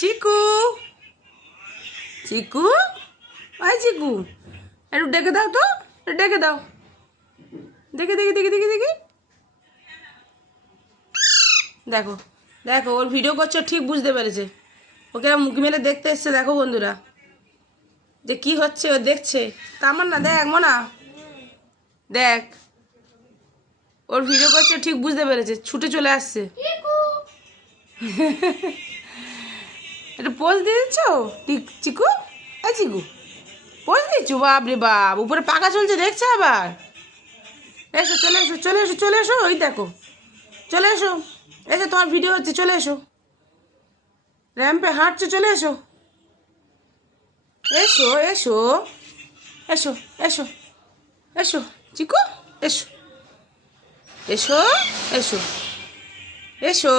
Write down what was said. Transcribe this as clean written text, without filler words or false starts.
চিকু চিকু I চিকু একটু ডেকে দাও তো, ডেকে দাও। দেখি দেখি দেখি দেখি দেখি দেখো দেখো, ওর ভিডিও করছে, ঠিক বুঝতে পেরেছে। ওকে মুখ মেলে দেখতে এসছে। দেখো বন্ধুরা, যে কি হচ্ছে ও দেখছে। তামান না, দেখ মোনা, দেখ ওর ভিডিও করছে, ঠিক বুঝতে পেরেছে, ছুটে চলে আসছে। একটু পোজ দিয়ে দিচ্ছ চিকু, এই চিকু পোজ দিচ্ছ? বাপ রে বাপ, উপরে পাকা চলছে দেখছে আবার। এসো, চলে এসো, চলে এসো, চলে এসো, ওই দেখো, চলে এসো, এসো, তোমার ভিডিও হচ্ছে, চলে এসো, র্যাম্পে হাঁটছো, চলে এসো, এসো এসো এসো এসো এসো চিকু, এসো এসো এসো এসো।